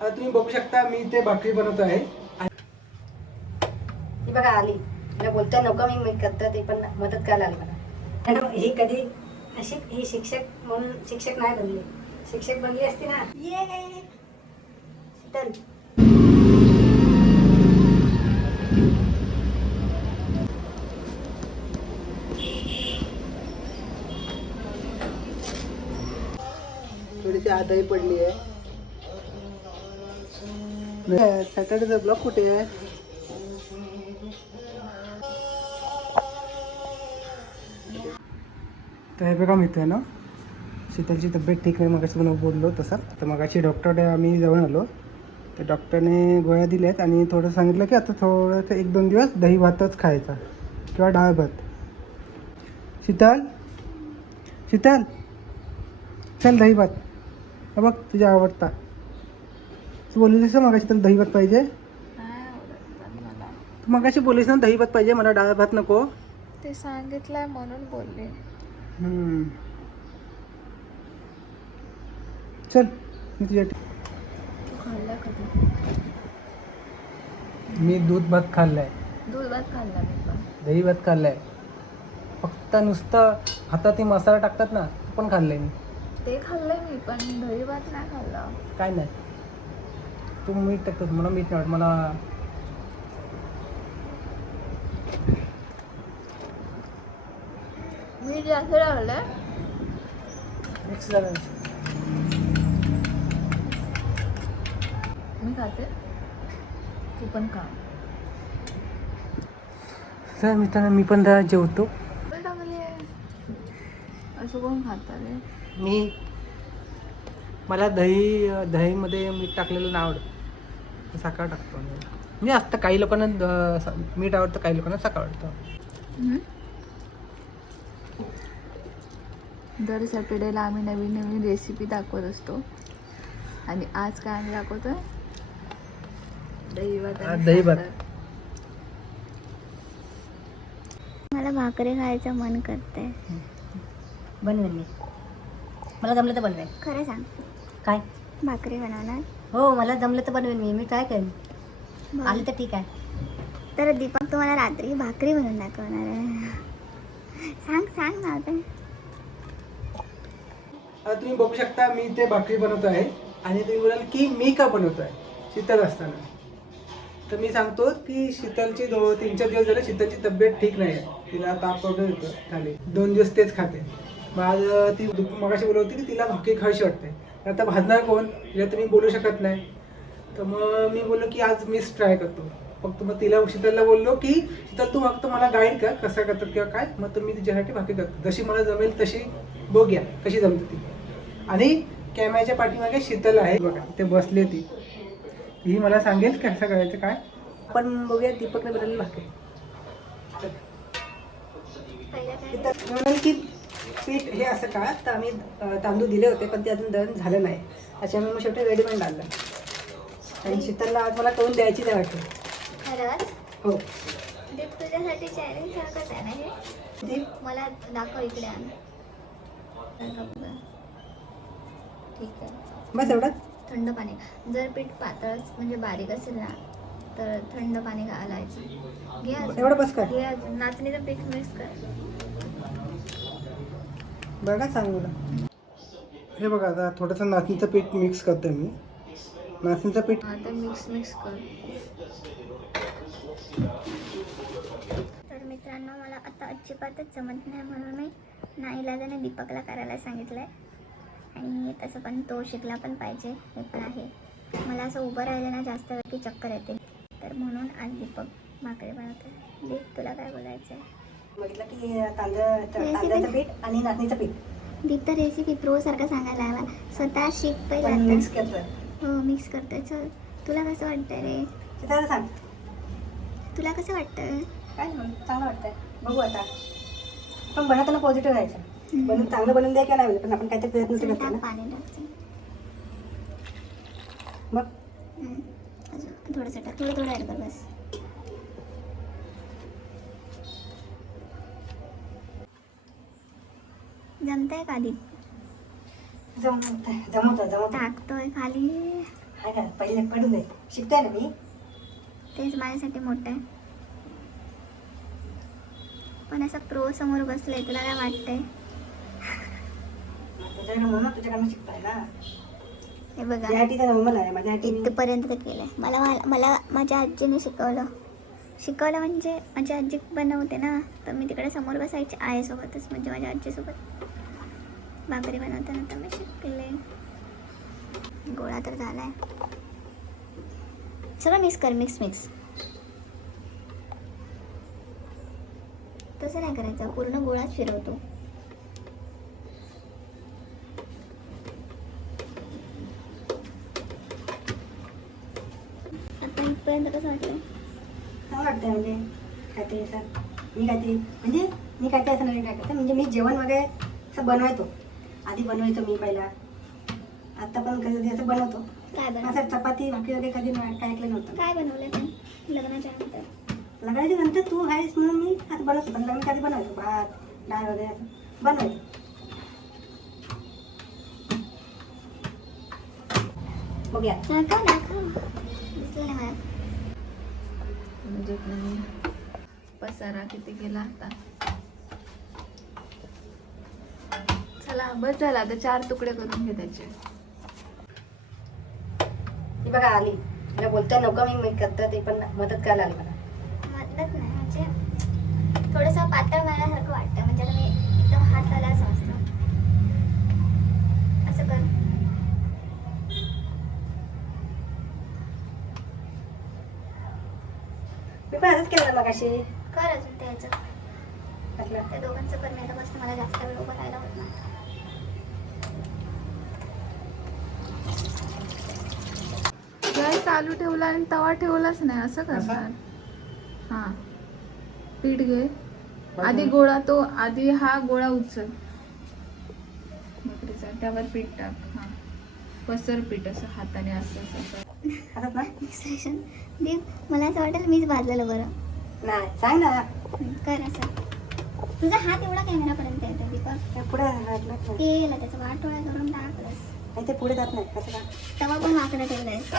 तुम्ही बघू शकता मी ते भाकरी बनवतो आहे. ही बघा आली. तिला बोलता नको मी मी करतो ते पण मदत करायला आली मला. आणि ही कधी अशी ही शिक्षक म्हणून शिक्षक नाही बनली. शिक्षक बनली असती ना. ये! शीतल थोडीशी आदाई पडली आहे. सॅटर्डेचा ब्लॉक कुठे आहे? तर हे बघा मित्र ना? शीतलची तब्येत ठीक नाही मगाशी पण बोललो तसं. तर मगाशी डॉक्टर आम्ही जाऊन आलो. तर डॉक्टरने गोळ्या दिल्या आहेत आणि थोडं सांगितलं की आता थोडंसं एक दोन दिवस दही भातच खायचा किंवा डाळ भात. शीतल? शीतल? चल दही भात. बघ तुझ्या आवडता. तू बोललीस ना मगाशी तुला दही भात पाहिजे तू मगाशी बोललीस ना दही भात पाहिजे मला डाळ भात नको. ते सांगितलंय म्हणून बोलले. हम्म. चल मी तुझ्या तू खाल्ला कधी मी दूध भात खाल्लाय. दूध भात खाल्ला मी पण. दही भात खाल्लाय. फक्त नुसतं हातात मसाला टाकतात ना तो पण खाल्लाय मी. ते खाल्लंय मी पण दही भात नाही खाल्ला. काय नाही. तू मीठ टाकतोस मला मीठ नाही. मला मी जास्त लागलंय मिक्स झालं मी खाते. तू पण खा. सर मित्रांनो मी पण जरा जेवतो. असं कोण खाता रे? मी मला दही दहीमध्ये मीठ टाकलेलं नाही आवडत साखर टाकतो मी म्हणजे असतं काही लोकांना मीठ आवडतं काही लोकांना साखर आवडतं. दर सॅटर्डेला आम्ही नवीन नवीन रेसिपी दाखवत असतो. आणि आज काय आम्ही दाखवतोय? दही भात आणि आज दही भात. साखर. मला भाकरी खायचं मन करते बनवेन मी. मला जमलं तर बनवेन. खरं सांग. काय? भाकरी बनवणार? हो मला जमलं तर बनवेन मी. मी काय करेन. आली तर ठीक आहे. तर दीपक तुम्हाला रात्री भाकरी बनवून दाखवणार आहे. सांग सांग ना आता. तुम्ही बघू शकता मी ते भाकरी बनवतो आहे. आणि तुम्ही बोलाल की मी का बनवतो आहे? शीतल असताना. तर मी सांगतो की शीतलची दो तीन चार दिवस झाले शीतलची तब्येत ठीक नाही आहे. तिला ताप वगैरे येतो खाली. दोन दिवस तेच खाते. मग आज अं, ती मगाशी बोलत होती की तिला भाकरी खावीशी वाटते. आता भाजणार कोण? तिला तर मी बोलू शकत नाही. तर मग मी बोललो की आज मीच ट्राय करतो. फक्त मग तिला शीतलला बोललो की शीतल तू फक्त मला गाईड कर कसं करतात किंवा काय. मग मी तिच्यासाठी भाकरी करतो. जशी मला जमेल तशी बघूया कशी जमते ती. आणि कॅमेऱ्याच्या पाठीमागे शीतल आहे बघा. ते बसले ती ही मला सांगेल कसं करायचं काय. आपण बघूया दीपकने भाकरी. मी म्हणाले की पीठ हे असं का तर आम्ही तांदूळ दिले होते पण ते अजून दळण झालं नाही. त्याच्यामुळे मग शेवटी रेडीमेड आणलं आणि शीतलला आज मला करून द्यायची नाही वाटते हो. दीप तुझ्यासाठी चॅलेंज सारखंच आहे ना ती मला दाखव इकडे आण. ठीक आहे. बस एवढंच? थंड पाणी जर पीठ पातळ म्हणजे बारीक असेल ना तर थंड पाणी घालायचं घे. एवढं बस कर. घे. नाचणीचं पीठ मिक्स कर. सांग मला हे बघा आता थोडंसं नाचणीचं पीठ मिक्स करतोय मी. नाचणीचं पीठ आता मिक्स मिक्स कर. तर मित्रांनो मला आता अजिबातच जमत नाही म्हणून मी नाईलाजाने दीपकला करायला सांगितलं आहे आणि तसं पण तो शिकला पण पाहिजे हे पण आहे. मला असं उभं राहिलं ना जास्त वेळ की चक्कर येते तर म्हणून आज दीपक भाकरी बनवते दीप तुला काय बोलायचं आहे बघितलं की तांदळ तांदळाचं पीठ आणि नाचणीचं पीठ. दीप तर रेसिपी प्रो सारखं सांगायला हवा स्वतः शिक पहिला मिक्स करतोय. हो मिक्स करतोय. चल तुला कसं वाटतंय रे? सांग. तुला कसं वाटतंय? काय चांगलं वाटतंय. बघू आता. पण बनवताना पॉझिटिव्ह राहायचं. बनवून चांगलं बनवून द्या किंवा नाही पण आपण काहीतरी प्रयत्न करतो पाणी. मग? थोडंसं थोडं थोडं ॲड कर बस. जमतंय का दीप जमवत जमवत जमवत टाकतोय खाली. हा पहिले पडू दे. शिकताय ना मी? तेच माझ्यासाठी मोठं आहे. पण असं प्रो समोर बसलंय तुला काय वाटतंय? तुझ्याकडे म्हणून तुझ्याकडनं शिकताय ना. हे बघा. इथपर्यंत केलं आहे मला मला मला माझ्या आजीने शिकवलं. शिकवलं म्हणजे माझी आजी बनवते ना. तर मी तिकडे समोर बसायचे आईसोबतच म्हणजे माझ्या आजीसोबत. भाकरी बनवताना तर मी शिकले. गोळा तर झाला आहे सगळं मिक्स कर मिक्स मिक्स तसं नाही करायचं पूर्ण गोळाच फिरवतो आता इथपर्यंत कसं वाटलं चांगलं वाटतं म्हणजे काय ते असं. मी काय ते म्हणजे मी काय ते असं नाही काय करते. म्हणजे मी जेवण वगैरे असं बनवायचो आधी बनवायचो मी पहिला. आता पण कधी कधी असं बनवतो. काय असं चपाती भाकरी वगैरे कधी काय ऐकलं नव्हतं. काय बनवलं पण? लग्नाच्या नंतर. लग्नाच्या नंतर तू आहेस म्हणून मी आता बनवतो. पण लग्न कधी बनवायचो? भात डाळ वगैरे असं बनवायचो. बघूया दाखव दाखव दिसलं नाही मला म्हणजे मी पसारा किती केला आता चला बस झाला. आता चार तुकडे करून घे त्याचे. ती बघा आली. तिला बोलता नको मी मी करतो ते पण मदत करायला आली मला. मदत नाही म्हणजे थोडंसं पातळ व्हायल्यासारखं वाटतं. म्हणजे आता मी एकदम हात लावला असं असतं असं कर मी पण असंच केलं मगाशी. कर अजून त्याचं म्हटलं. त्या दोघांचं नाही तर बसतं मला जास्त वेळ उभं राहायला होत नाही. गॅस चालू ठेवला आणि तवा ठेवलाच नाही असं करणार. हा. पीठ घे. आधी गोळा तो आधी हा गोळा उचल. त्यावर पीठ टाक. हा. पसर पीठ असं हाताने असं असं. असं. असंच ना एक्सप्रेशन दीप मला असं वाटेल मीच भाजलेलं बरं. नाही सांग ना. हं, कर असं. तुझा हात एवढा कॅमेरापर्यंत येतो दीपक. ते पुढे. केला त्याचा वाटोळा करून टाकलंस नाही ते पुढे जात नाही कसं का तवा पण वाकडा ठेवलायस.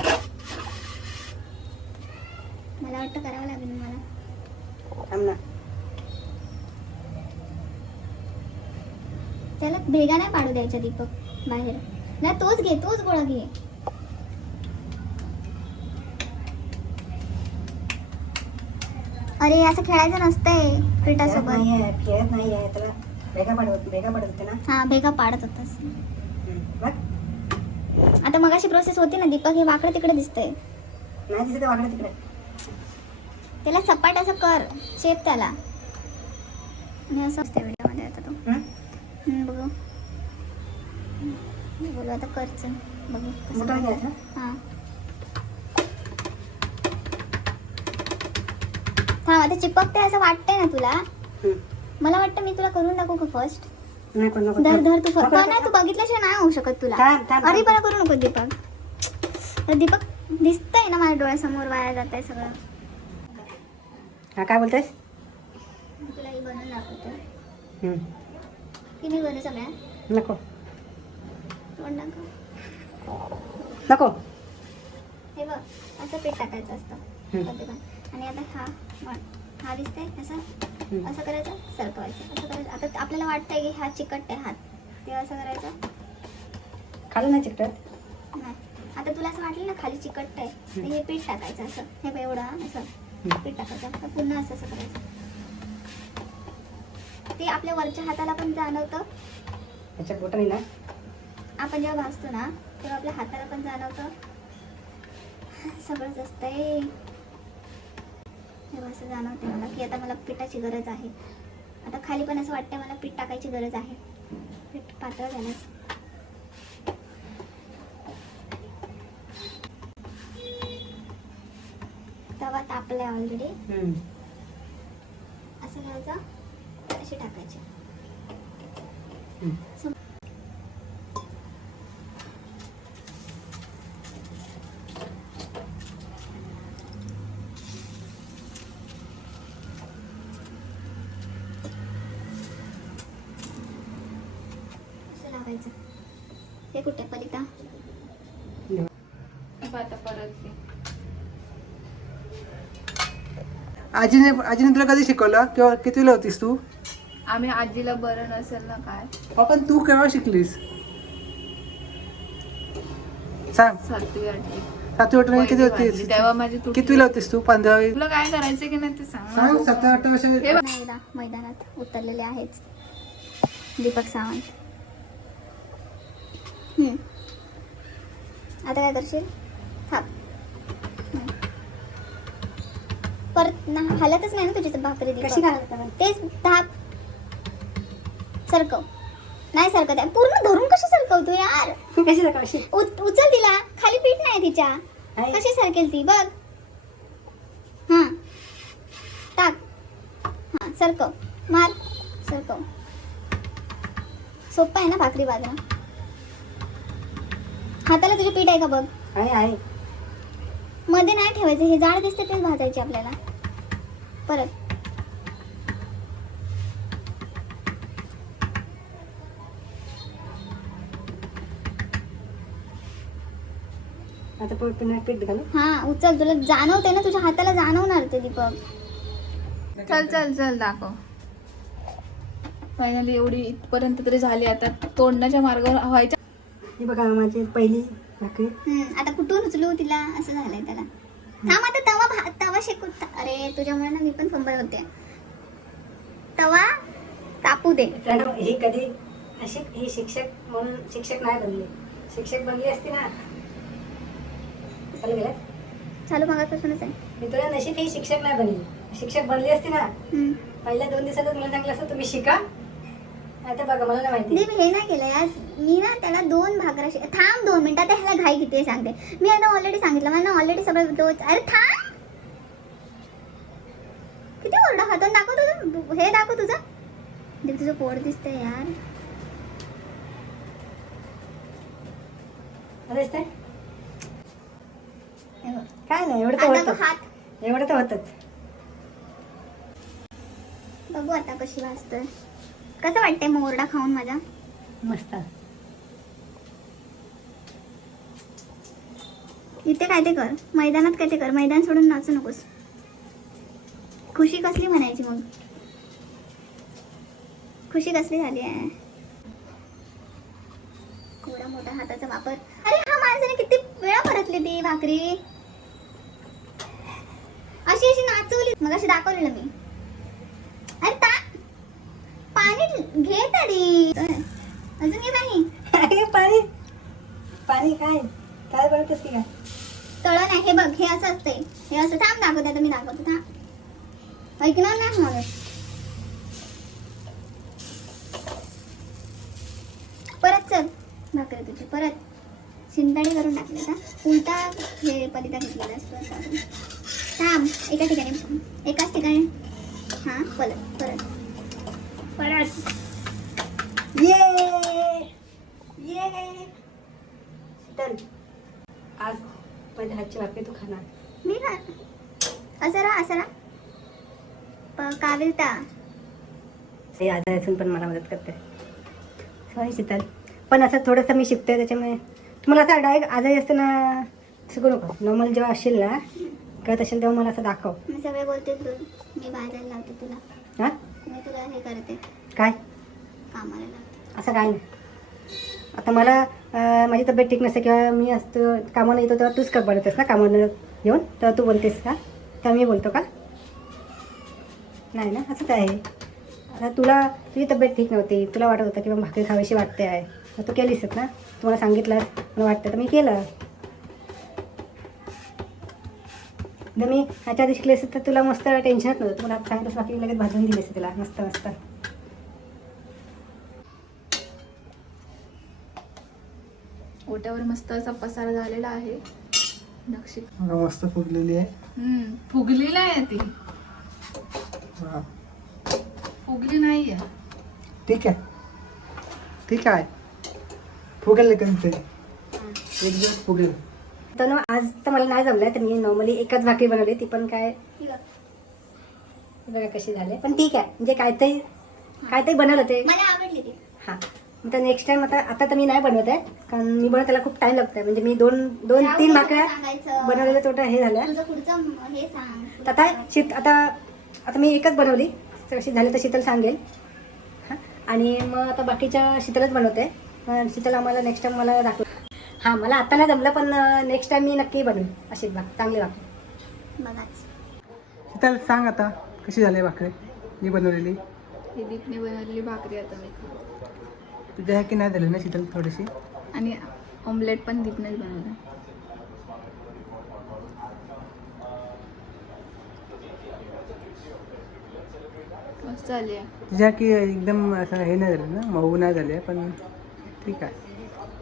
मला वाटतं करावं लागेल मला. थांब ना. त्याला भेगा नाही पाडू द्यायच्या दीपक. बाहेर. ना तोच घे तोच गोळा घे. अरे असं खेळायचं नसतंय पिठासोबत. नाही आहे खेळत नाही आहे त्याला भेगा पडत भेगा पडत होते ना? हा भेगा पाडत होतास हम्म. बघ. आता मगाशी प्रोसेस होती ना दीपक हे वाकडं तिकडे दिसतंय. नाही दिसत वाकडे तिकडे. त्याला सपाट असं कर शेप त्याला. आणि असं असते व्हिडिओमध्ये आता तो. हम्म? हम्म, बघू. हम्म, बघू आता करच बघू कसं मोठं करतोय. घ्यायचं हा. थांब आता चिपकते असं वाटतंय ना तुला. मला वाटतं मी तुला करून दाखवू का फर्स्ट नको नको धर. धर तू फक्त. नाही तू बघितल्याशिवाय नाही होऊ शकत तुला. थांब, थांब, अरे थांब. बरं करू नको दीपक. तर दीपक दिसतंय ना माझ्या डोळ्यासमोर वाया जात आहे सगळं. हा काय बोलतेस मी तुला ही बनवून दाखवतो. हम्म. की मी बनवू सगळ्या? नको. तोंड दाखव. नको. हे बघ असं पीठ टाकायचं असतं. हम्म. कधी पण आणि आता हा हा दिसतंय असं. असं करायचं? सरकवायचं. असं करायचं. आता आपल्याला वाटतंय की हा चिकट आहे हात. तेव्हा असं करायचं? खाली नाही चिकटत? नाही. आता तुला असं वाटलं ना खाली चिकट आहे? तर हे पीठ टाकायचं असं. हे बघ एवढं असं. पीठ टाकायचं. तर पुन्हा असं असं करायचं. ते आपल्या वरच्या हाताला पण जाणवतं. त्याच्या बोटाने ना? आपण जेव्हा भाजतो ना तेव्हा आपल्या हाताला पण जाणवतं. सगळंच असतंय तेव्हा असं जाणवते मला की आता मला पिठाची गरज आहे. आता खाली पण असं वाटतं मला पीठ टाकायची गरज आहे. पीठ पातळ झालं तवा तापलाय ऑलरेडी. असं घ्यायचं. अशी टाकायची. लावायचं हे कुठे पलिता? परत. आजीने आजीने तुला कधी शिकवलं? किंवा कितवीला होतीस तू? आम्ही आजीला बरं नसेल ना काय? हो, पण तू केव्हा शिकलीस? सांग. सातवी आठवी. सातवी आठवी किती होतीस? तेव्हा माझी. कितवीला होतीस तू? पंधरावी? तुला काय करायचं की नाही ते सांग सांग सतरा अठरा वर्ष मैदानात उतरलेले आहेच. दीपक सावंत हम्म. आता काय करशील? थांब. परत ना हालतच नाही ना तुझी भाकरी. कशी घालत? तेच थाप सरकव. नाही सरकत आहे. पूर्ण धरून कशी सरकवतो यार? कशी उचल तिला. खाली पीठ नाही तिच्या. कशी सरकेल ती? बघ. हा. टाक. हा सरकव. मार. सरकव. सोपं आहे ना भाकरी बाजरा हाताला तुझे पीठ आहे का बघ? आहे आहे. मध्ये नाही ठेवायचं हे जाड दिसते तेच भाजायचे आपल्याला. परत. आता पुन्हा पीठ घालू. हा उचल तुला जाणवते ना तुझ्या हाताला जाणवणार ते दीपक. चल चल चल दाखव. फायनली एवढी इथपर्यंत तरी झाली आता. तोडण्याच्या मार्गावर व्हायच्या ही बघा माझी पहिली भाकरी हम्म, आता कुठून उचलू तिला? असं झालंय त्याला. थांब आता तवा भा- तवा शेकू अरे तुझ्यामुळे ना मी पण फंबल होते. तवा तापू दे. मित्रांनो ही कधी अशी ही शिक्षक म्हणून शिक्षक नाही बनली. शिक्षक बनली असती ना. चालू गेलं. चालू मागापासूनच आहे. मित्रांनो नशीब ही शिक्षक नाही बनली. शिक्षक बनली असती ना. हम्म. पहिल्या दोन दिवसातच मला सांगितलं असतं तुम्ही शिका. आता बघा मला नाही माहिती. दीप हे नाही केलं यार. मी ना त्याला दोन भाकरा शे- थांब दोन मिनिटं आता ह्याला घाई किती आहे सांगते. मी आता ऑलरेडी सांगितलं मला ऑलरेडी सगळं डोच अरे थांब! किती ओरडा खातो दाखव तुझं. हे दाखव तुझं. दीप तुझं पोट दिसतंय यार. आता दिसतंय? हे बघ. काय नाही एवढं तर आता तो होतच हात. एवढं तर होतच. बघू आता कशी वाजतोय कसं वाटतंय मग ओरडा खाऊन माझा? मस्त. इथे काय ते कर. मैदानात काय ते कर. मैदान सोडून नाचू नकोस. खुशी कसली म्हणायची मग? खुशी कसली झाली आहे? एवढा मोठा हाताचा वापर. अरे हा माणसाने किती वेळा परतली ती भाकरी. अशी अशी नाचवली. मग अशी दाखवलेलं मी अरे ता पाणी घे तरी. अजून घे पाणी. अरे पाणी. पाणी काय? काय बनवतेस की काय? तळ नाही हे बघ हे असं असतंय. हे असं थांब दाखवते आता मी दाखवतो. थांब. ऐकणार नाही मला परत चल. भाकरी तुझी. परत. शिंदाडी करून टाकले का उलटा हे पलिता घेतलेला असतो. थांब. एका ठिकाणी एकाच ठिकाणी. हां परत परत. परत ये ये शीतल आज माझ्या हातची भाकरी तू खाणार. मी का असं राहा असं राहा. काविलता. ते आजार असून पण मला मदत करते. सॉरी शीतल. पण असं थोडंसं मी शिकते त्याच्यामुळे तुम्हाला असं डायरेक्ट आजारी असताना शिकू नको. नॉर्मल जेव्हा असेल ना कळत असेल तेव्हा मला असं दाखव. मी सगळे बोलते तू मी भाजायला लावते तुला. हां? मी तुला हे करते. काय? कामाला लावते. असं काय नाही. आता मला माझी तब्येत ठीक नसते किंवा मी असतो कामाला येतो तेव्हा तूच का बनवतेस ना कामाला येऊन? तेव्हा तू बोलतेस का? तेव्हा मी बोलतो का? नाही ना असं काय? आहे आता तुला तुझी तब्येत ठीक नव्हती. तुला वाटत होतं की मग भाकरी खावीशी वाटते आहे. मग तू केलीस ना? तुम्हाला सांगितलं मला वाटतं तर मी केलं. जर मी ह्याच्या आधी शिकले असते तर तुला मस्त टेन्शनच नव्हतं. तुला सांगितलं बाकी लगेच भाजून दिली असते तुला. मस्त मस्त. ओट्यावर मस्त असा पसार झालेला आहे. नक्षी मस्त फुगलेली आहे. हम्म फुगली नाही ती. फुगली नाहीये. ठीक आहे. ठीक आहे. फुगेल कधीतरी एक दिवस फुगेल. तर ना आज तर मला नाही जमलं तर मी नॉर्मली एकच भाकरी बनवली ती पण काय ही बघ. कशी झाली. पण ठीक आहे. म्हणजे काय ते बनवलं ते. मला आवडली ती आता नेक्स्ट टाइम आता आता तर मी नाही बनवत आहे कारण मी बनवत त्याला खूप टाइम लागतो म्हणजे मी दोन दोन तीन सांगायचं. बनवलेल्या तोटा हे झाल्या तुझं पुढचं हे सांग. तर आता शीत आता आता मी एकच बनवली. तर कशी झाली तर शीतल सांगेल. हां? आणि मग आता बाकीच्या शीतलच बनवते. मग शीतल आम्हाला नेक्स्ट टाइम मला दाखव हां मला आता नाही जमलं पण नेक्स्ट टाइम मी नक्की बनवेन अशी भाक चांगली भाकरी. बघाच. शीतल सांग आता कशी झाली भाकरी? मी बनवलेली. ही दीपने बनवलेली भाकरी आता मी. तुझ्या ह्या की नाही झाली ना शीतल थोडीशी? आणि ऑमलेट पण दीपनेच बनवलं. मस्त आहे. तुझ्या की एकदम असं हे नाही झालं ना मऊ नाही झाले पण ठीक आहे.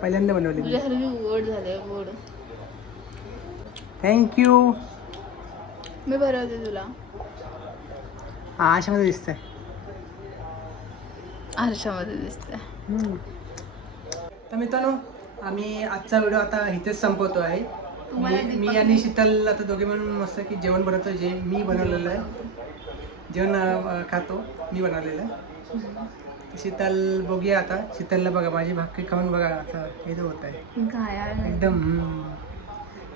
पहिल्यांदा बनवली. तुझ्यासारखी गोड झाले गोड थँक्यू मी बनवते तुला. हा अशामध्ये दिसतंय. आरशामध्ये दिसते तर मित्रांनो आम्ही आजचा व्हिडिओ आता इथेच संपवतो आहे. मी- मी आणि शीतल आता दोघे म्हणून मस्त की जेवण बनवतो जे मी बनवलेलं आहे. जेवण खातो मी बनवलेलं आहे. शीतल बघूया आता. शीतलला बघा माझी भाकरी खाऊन बघा आता हे होत आहे. काय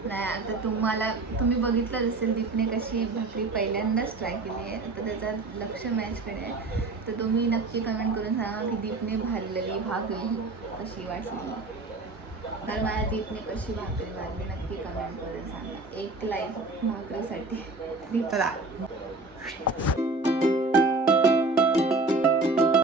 नाही आता तुम्हाला तुम्ही बघितलं असेल दीपने कशी भाकरी पहिल्यांदाच ट्राय केली आहे. आता त्याचा लक्ष मॅचकडे आहे. तर तुम्ही नक्की कमेंट करून सांगा की दीपने भाजलेली भाकरी कशी वाटली. तर माझ्या दीपने कशी भाकरी भाजली नक्की कमेंट करून सांगा. एक लाईक भाकरीसाठी. दीपला